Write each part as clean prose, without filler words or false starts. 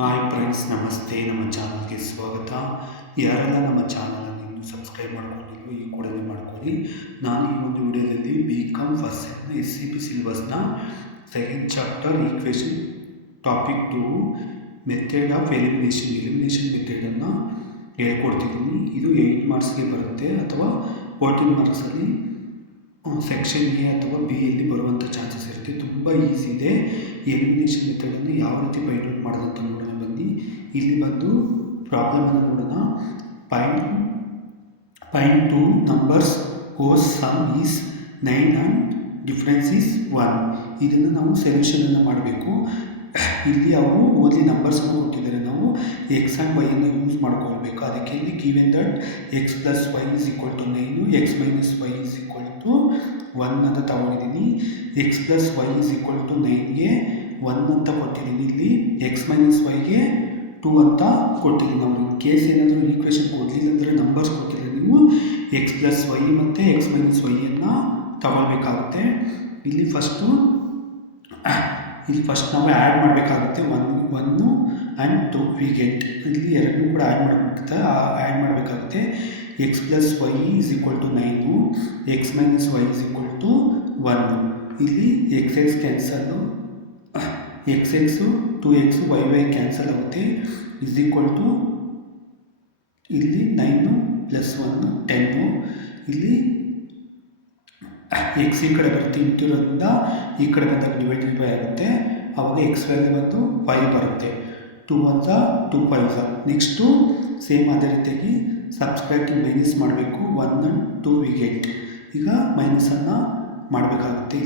Hi friends, ನಮಸ್ತೆ. ನಮ್ಮ ಚಾನಲ್ಗೆ ಸ್ವಾಗತ. ಯಾರೆಲ್ಲ ನಮ್ಮ ಚಾನಲನ್ನು ಇನ್ನೂ ಸಬ್ಸ್ಕ್ರೈಬ್ ಮಾಡ್ಕೊಂಡಿಲ್ವೋ ಈ ಕೂಡಲೇ ಮಾಡ್ಕೊಳ್ಳಿ. ನಾನು ಈ ಒಂದು ವಿಡಿಯೋದಲ್ಲಿ BCom ಫಸ್ಟ್ ಸೆಮ್ನ SCP ಸಿಲೆಬಸ್ನ second chapter equation topic 2 method of elimination ಮೆಥಡನ್ನು ಹೇಳ್ಕೊಡ್ತಿದ್ದೀನಿ. ಇದು 8 ಮಾರ್ಕ್ಸ್ಗೆ ಬರುತ್ತೆ ಅಥವಾ 14 ಮಾರ್ಕ್ಸಲ್ಲಿ ಸೆಕ್ಷನ್ ಎ ಅಥವಾ ಬಿ ಯಲ್ಲಿ ಬರುವಂಥ ಚಾನ್ಸಸ್ ಇರುತ್ತೆ. ತುಂಬ ಈಸಿ ಇದೆ. ಎಲಿಮಿನೇಷನ್ ಮೆಥಡನ್ನು ಯಾವ ರೀತಿ ಫೈಂಡ್ ಔಟ್ ಮಾಡೋದಂತ ನೋಡೋಣ ಬನ್ನಿ. ಇಲ್ಲಿ ಬಂದು ಪ್ರಾಬ್ಲಮನ್ನು ನೋಡೋಣ. Point 2 numbers whose sum is 9 and difference is 1. ಇದನ್ನು ನಾವು ಸೊಲ್ಯೂಷನನ್ನು ಮಾಡಬೇಕು. ಇಲ್ಲಿ ಅವು ಓನ್ಲಿ ನಂಬರ್ಸನ್ನು ಕೊಟ್ಟಿದ್ದಾರೆ. ನಾವು ಎಕ್ಸ್ ಆ್ಯಂಡ್ ವೈಯನ್ನು ಯೂಸ್ ಮಾಡ್ಕೊಳ್ಬೇಕು. ಅದಕ್ಕೆ ಇಲ್ಲಿ given that x + y = 9, x - y = 1 ಅಂತ ತಗೊಂಡಿದ್ದೀನಿ. x + y = 9ಗೆ 1 ಅಂತ ಕೊಟ್ಟಿದ್ದೀನಿ. ಇಲ್ಲಿ x - yಗೆ 2 ಅಂತ ಕೊಟ್ಟಿದ್ದೀನಿ. ನಾವು ಇನ್ ಕೇಸ್ ಏನಾದರೂ ಈಕ್ವೇಷನ್ ಕೊಡಲಿಲ್ಲ ಅಂದರೆ ನಂಬರ್ಸ್ ಕೊಟ್ಟಿಲ್ಲ, ನೀವು x + y ಮತ್ತು x - yಯನ್ನು ತಗೊಳ್ಬೇಕಾಗುತ್ತೆ. ಇಲ್ಲಿ ಫಸ್ಟ್ ನಾವು ಆ್ಯಡ್ ಮಾಡಬೇಕಾಗುತ್ತೆ. 1 ಆ್ಯಂಡ್ 2 ವಿ ಗೆಟ್. ಇಲ್ಲಿ ಎರಡನ್ನೂ ಕೂಡ ಆ್ಯಡ್ ಮಾಡಬೇಕಾಗುತ್ತೆ. x + y = 9, x - y = 1. ಇಲ್ಲಿ x cancel, x 2x y cancel ಆಗುತ್ತೆ. ಇಲ್ಲಿ 9 + 1 10. ಇಲ್ಲಿ x ಈ ಕಡೆ ಬರುತ್ತೆ, ಇಂಟಿರೋದ್ರಿಂದ ಈ ಕಡೆ ಬಂದಾಗ ಡಿವೈಡೆಡ್ ಬೈ ಆಗುತ್ತೆ. ಆವಾಗ x ವ್ಯಾಲ್ಯೂ ಬಂದು 5 ಬರುತ್ತೆ. 2 1 2 5. ನೆಕ್ಸ್ಟು ಸೇಮ್ ಅದೇ ರೀತಿಯಾಗಿ ಸಬ್ಸ್ಟ್ರಾಕ್ಟಿಂಗ್ ಮೈನಸ್ ಮಾಡಬೇಕು. 1 and 2 ವಿ ಗೆಟ್. ಈಗ ಮೈನಸನ್ನು ಮಾಡಬೇಕಾಗುತ್ತೆ.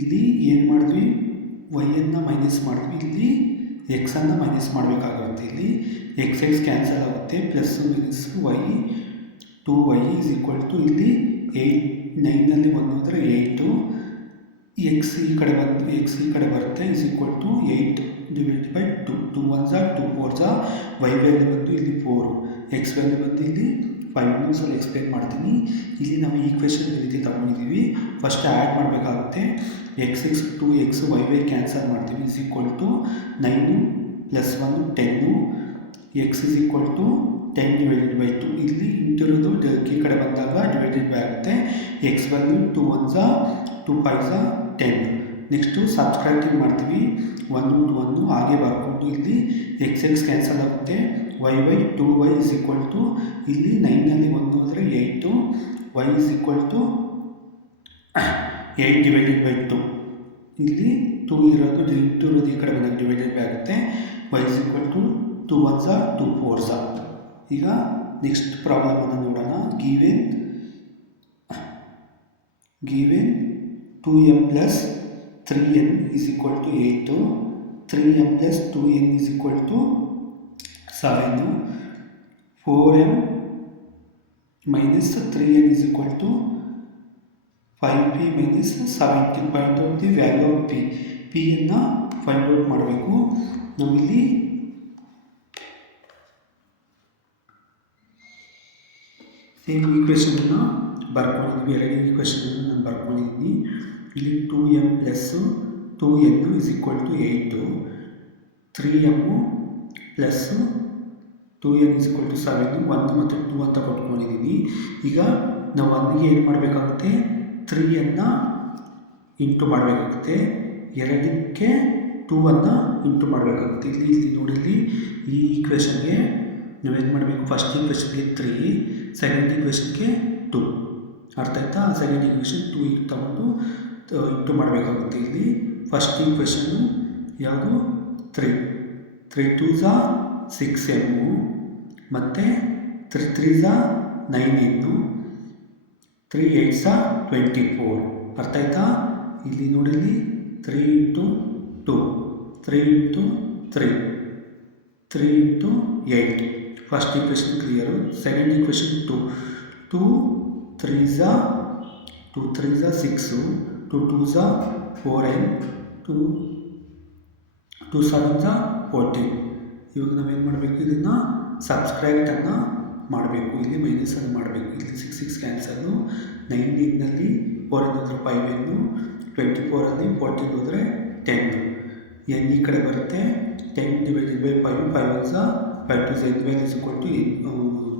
ಇಲ್ಲಿ ಏನು ಮಾಡಿದ್ವಿ, ವೈಯನ್ನು ಮೈನಸ್ ಮಾಡಿದ್ವಿ. ಇಲ್ಲಿ ಎಕ್ಸನ್ನು ಮೈನಸ್ ಮಾಡಬೇಕಾಗುತ್ತೆ. ಇಲ್ಲಿ x ಕ್ಯಾನ್ಸಲ್ ಆಗುತ್ತೆ. ಪ್ಲಸ್ ಮೈನಸ್ y 2y = ಇಲ್ಲಿ 8. 9ನಲ್ಲಿ 1 ಹೋದರೆ 8. x ಈ ಕಡೆ ಬರುತ್ತೆ = 8 ಡಿವೈಡ್ ಬೈ 2. 2 1 2 4. y ವ್ಯಾಲ್ಯೂ ಬಂದು ಇಲ್ಲಿ 4, x ವ್ಯಾಲ್ಯೂ ಬಂದು ಇಲ್ಲಿ 5. ಸ್ವಲ್ಪ ಎಕ್ಸ್ಪ್ಲೇನ್ ಮಾಡ್ತೀನಿ. ಇಲ್ಲಿ ನಾವು ಈಕ್ವೇಷನ್ ಈ ರೀತಿ ತಗೊಂಡಿದ್ದೀವಿ. ಫಸ್ಟ್ ಆ್ಯಡ್ ಮಾಡಬೇಕಾಗುತ್ತೆ. x 2x y ಕ್ಯಾನ್ಸಲ್ ಮಾಡ್ತೀವಿ. = 9 + 1 10. x = 10 divided by 2. ಇಲ್ಲಿ ಇಂಟಿರೋದು ಈ ಕಡೆ ಬಂದಾಗ ಡಿವೈಡೆಡ್ ಬೈ ಆಗುತ್ತೆ. x value 2 1 2 5 10. ನೆಕ್ಸ್ಟು ಸಬ್ಸ್ಟ್ರಾಕ್ಟಿಂಗ್ ಮಾಡ್ತೀವಿ. 1 2 1 ಹಾಗೆ ಬರ್ಕೊಂಡು ಇಲ್ಲಿ x ಕ್ಯಾನ್ಸಲ್ ಆಗುತ್ತೆ. y 2y = ಇಲ್ಲಿ 9ನಲ್ಲಿ 1 ಹೋದರೆ 8, y = 8 ಡಿವೈಡೆಡ್ ಬೈ 2. ಇಲ್ಲಿ 2 ಇರೋದು ಈ ಕಡೆ ಬಂದಾಗ ಡಿವೈಡೆಡ್ ಬೈ ಆಗುತ್ತೆ. y = 2 1 2 4. ಈಗ ನೆಕ್ಸ್ಟ್ ಪ್ರಾಬ್ಲಮನ್ನು ನೋಡೋಣ. Given 2m + 3n = 8, 3m + 2n = 7, 4m - 3n = 5p - 17. Find out the value of ಪಿಯನ್ನು ಫೈಂಡ್ ಔಟ್ ಮಾಡಬೇಕು. ನಾವಿಲ್ಲಿ ಸೇಮ್ ಈಕ್ವೇಷನನ್ನು ಬರ್ಕೊಂಡಿದ್ವಿ. ಎರಡು ಈಕ್ವೇಷನನ್ನು ನಾನು ಬರ್ಕೊಂಡಿದ್ದೀನಿ. ಇಲ್ಲಿ 2m + 2n = 8, 3m + 2n = 7, 1 ಮತ್ತು 2 ಅಂತ ಕೊಟ್ಕೊಂಡಿದ್ದೀನಿ. ಈಗ ನಾವು 1ಗೆ ಏನು ಮಾಡಬೇಕಾಗುತ್ತೆ, 3ಯನ್ನು ಇಂಟು ಮಾಡಬೇಕಾಗುತ್ತೆ. 2ಕ್ಕೆ 2ನ್ನು ಇಂಟು ಮಾಡಬೇಕಾಗುತ್ತೆ. ಇಲ್ಲಿ ನೋಡಿ, ಈ ಈಕ್ವೇಷನ್ಗೆ ನಾವೇನು ಮಾಡಬೇಕು, ಫಸ್ಟ್ ಈಕ್ವೇಷನ್ಗೆ 3, ಸೆಕೆಂಡ್ ಈಕ್ವೇಷನ್ಗೆ 2. ಅರ್ಥ ಆಯ್ತಾ? ಸೆಕೆಂಡ್ ಈಕ್ವೇಷನ್ 2 ತಗೊಂಡು ಇಂಟು ಮಾಡಬೇಕಾಗುತ್ತೆ. ಇಲ್ಲಿ ಫಸ್ಟ್ ಈಕ್ವೇಷನ್ನು ಯಾವುದು, 3 2 6m ಮತ್ತು 3 3 9n, 3 8 24. ಅರ್ಥ ಆಯ್ತಾ? ಇಲ್ಲಿ ನೋಡಿ, 3 × 2, 3 × 3, 3 × 8. First equation clear. Second equation 2 3 6, 2 2 4n, 2 7 14. ಇವಾಗ ನಾವೇನು ಮಾಡಬೇಕು, ಇದನ್ನು ಸಬ್ಸ್ಟ್ರಾಕ್ಟನ್ನು ಮಾಡಬೇಕು. ಇಲ್ಲಿ ಮೈನಸನ್ನು ಮಾಡಬೇಕು. ಇಲ್ಲಿ 6 6 ಕ್ಯಾನ್ಸಲ್ಲು. 19ನಲ್ಲಿ 4 ಹೋದರೆ 5n, 24ಅಲ್ಲಿ 14 ಹೋದರೆ 10. n ಈ ಕಡೆ ಬರುತ್ತೆ, 10 divided by 5, 5 is 5 to n value is equal to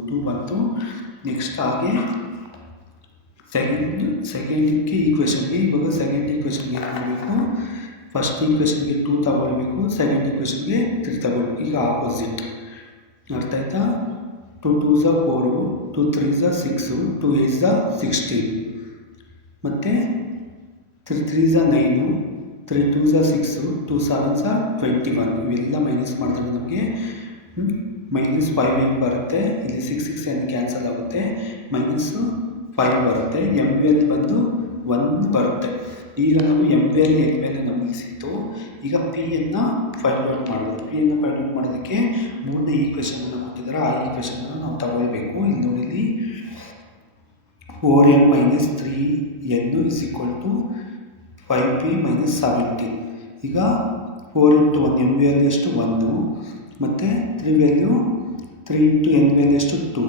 2 ಬಂತು. ನೆಕ್ಸ್ಟ್ ಹಾಗೆ ಸೆಕೆಂಡ್ಗೆ ಈಕ್ವೇಷನ್ಗೆ ಇವಾಗ ಸೆಕೆಂಡ್ ಈಕ್ವೇಷನ್ಗೆ ಏನು ಮಾಡಬೇಕು, ಫಸ್ಟ್ ಈಕ್ವೇಷನ್ಗೆ 2 ತಗೊಳ್ಬೇಕು, ಸೆಕೆಂಡ್ ಈಕ್ವೇಷನ್ಗೆ 3 ತಗೊಳ್ಬೇಕು. ಈಗ ಆಪೋಸಿಟ್ ಅರ್ಥ ಆಯ್ತಾ. 2 2s 4, 2 3s 6, 2 8s 16 ಮತ್ತು 3 3s 9, 3 2s 6, 2 7s 21. ಇವೆಲ್ಲ ಮೈನಸ್ ಮಾಡಿದ್ರೆ ನಮಗೆ -5 ಏನು ಬರುತ್ತೆ, ಇಲ್ಲಿ 6 6 ಏನು ಕ್ಯಾನ್ಸಲ್ ಆಗುತ್ತೆ, -5 ಬರುತ್ತೆ. ಎಮ್ ವಿ ಅಲ್ಲಿ ಬಂದು 1 ಬರುತ್ತೆ. ಈಗ ನಾವು ಎಮ್ ವಿ ಅಲ್ಲಿ ಎನ್ ಮೇಲೆ ನಮಗೆ ಸಿಕ್ತು. ಈಗ ಪಿಯನ್ನು ಫೈಂಡ್ ಔಟ್ ಮಾಡ್ಬೋದು. ಪಿಯನ್ನು ಫೈಂಡ್ ಔಟ್ ಮಾಡೋದಕ್ಕೆ ಮೂರನೇ ಈಕ್ವೇಷನನ್ನು ಕೊಟ್ಟಿದ್ದಾರೆ, ಆ ಈಕ್ವೇಷನನ್ನು ನಾವು ತಗೊಳ್ಬೇಕು. ಇಲ್ಲಿ ನೋಡಿ, ಇಲ್ಲಿ 4m - 3n is equal to 5p - 17. ಈಗ 4 × 1 ಎಮ್ ವ್ಯಾಲ್ಯೂ ಎಷ್ಟು 1 ಮತ್ತು 3 ವ್ಯಾಲ್ಯೂ 3 × n ವ್ಯಾಲ್ಯೂ ಎಷ್ಟು 2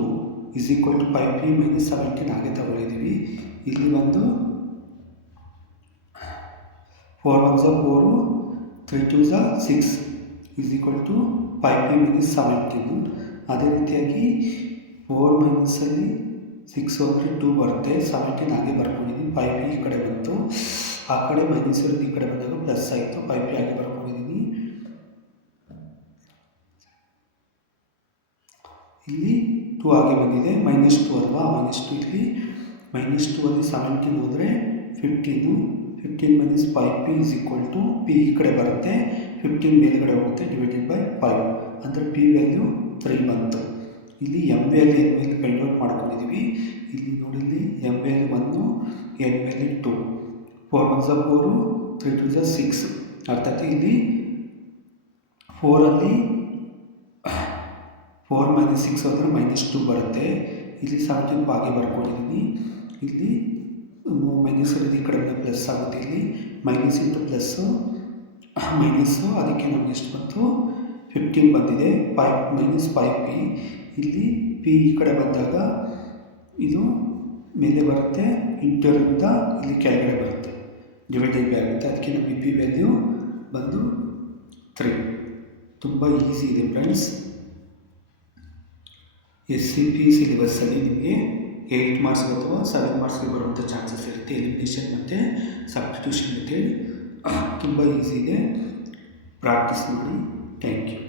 is equal to 5p - 17 ಹಾಗೆ ತಗೊಳ್ಳಿದ್ದೀವಿ. ಇಲ್ಲಿ ಬಂದು 4 1s 4, 3 2s 6 is equal to 5p - 17. ಅದೇ ರೀತಿಯಾಗಿ 4 ಮೈನಸಲ್ಲಿ 6 ಹೋದರೆ 2 ಬರುತ್ತೆ, 17 ಹಾಗೆ ಬರ್ಕೊಂಡಿದ್ದೀನಿ. 5p ಈ ಕಡೆ ಬಂತು, ಆ ಕಡೆ ಮೈನಸ್ ಇರೋದು ಈ ಕಡೆ ಬಂದಾಗ ಪ್ಲಸ್ ಆಯಿತು, 5p ಹಾಗೆ ಬರ್ಕೊಂಡಿದ್ದೀನಿ. ಇಲ್ಲಿ 2 ಹಾಗೆ ಬಂದಿದೆ, -2 ಅಲ್ವಾ, -2 ಇಲ್ಲಿ -2 ಅಲ್ಲಿ 17 ಹೋದರೆ 15, 15 - 5p is equal to p ಈ ಕಡೆ ಬರುತ್ತೆ, 15 ಮೇಲ್ಗಡೆ ಹೋಗುತ್ತೆ, ಡಿವೈಡೆಡ್ ಬೈ 5 ಅಂದರೆ p ವ್ಯಾಲ್ಯೂ 3 ಬಂತು. ಇಲ್ಲಿ M value N value find out ಮಾಡ್ಕೊಂಡಿದ್ದೀವಿ. ಇಲ್ಲಿ ನೋಡಿ, ಇಲ್ಲಿ M value 1, N value 2, 4 1s 4, 3 2s 6 ಅರ್ಥಾತ್ ಇಲ್ಲಿ 4ಅಲ್ಲಿ 4 - 6 ಹೋದರೆ -2 ಬರುತ್ತೆ. ಇಲ್ಲಿ 17 ಹಾಗೆ ಬರ್ಕೊಂಡಿದ್ದೀನಿ. ಇಲ್ಲಿ ಮೈನಸ್ ಇರೋದು ಈ ಕಡೆ ಪ್ಲಸ್ ಆಗುತ್ತೆ, ಇಲ್ಲಿ ಮೈನಸ್ ಇಂಟು ಪ್ಲಸ್ಸು ಮೈನಸ್ಸು, ಅದಕ್ಕೆ ನಮಗೆ ಎಷ್ಟು ಬಂತು 15 ಬಂದಿದೆ. 5 - 5p, ಇಲ್ಲಿ p ಈ ಕಡೆ ಬಂದಾಗ ಇದು ಮೇಲೆ ಬರುತ್ತೆ, ಇಂಟರಿಂದ ಇಲ್ಲಿ ಕೆಳಗಡೆ ಬರುತ್ತೆ, ಡಿವೈಡೆಡ್ ಬೈ ಆಗುತ್ತೆ. ಅದಕ್ಕೆ ನಮಗೆ p ವ್ಯಾಲ್ಯೂ ಬಂದು 3. ತುಂಬ ಈಸಿ ಇದೆ ಫ್ರೆಂಡ್ಸ್. SCP ಸಿಲೆಬಸ್ಸಲ್ಲಿ ನಿಮಗೆ 8 ಮಾರ್ಕ್ಸ್ ಅಥವಾ 7 ಮಾರ್ಕ್ಸ್ಗೆ ಬರುವಂಥ ಚಾನ್ಸಸ್ ಇರುತ್ತೆ. ಎಲಿಮಿನೇಷನ್ ಮತ್ತು ಸಬ್ಸ್ಟಿಟ್ಯೂಷನ್ ಮೆಥಡ್ ತುಂಬ ಈಸಿ ಇದೆ, ಪ್ರಾಕ್ಟೀಸ್ ಮಾಡಿ. Thank you.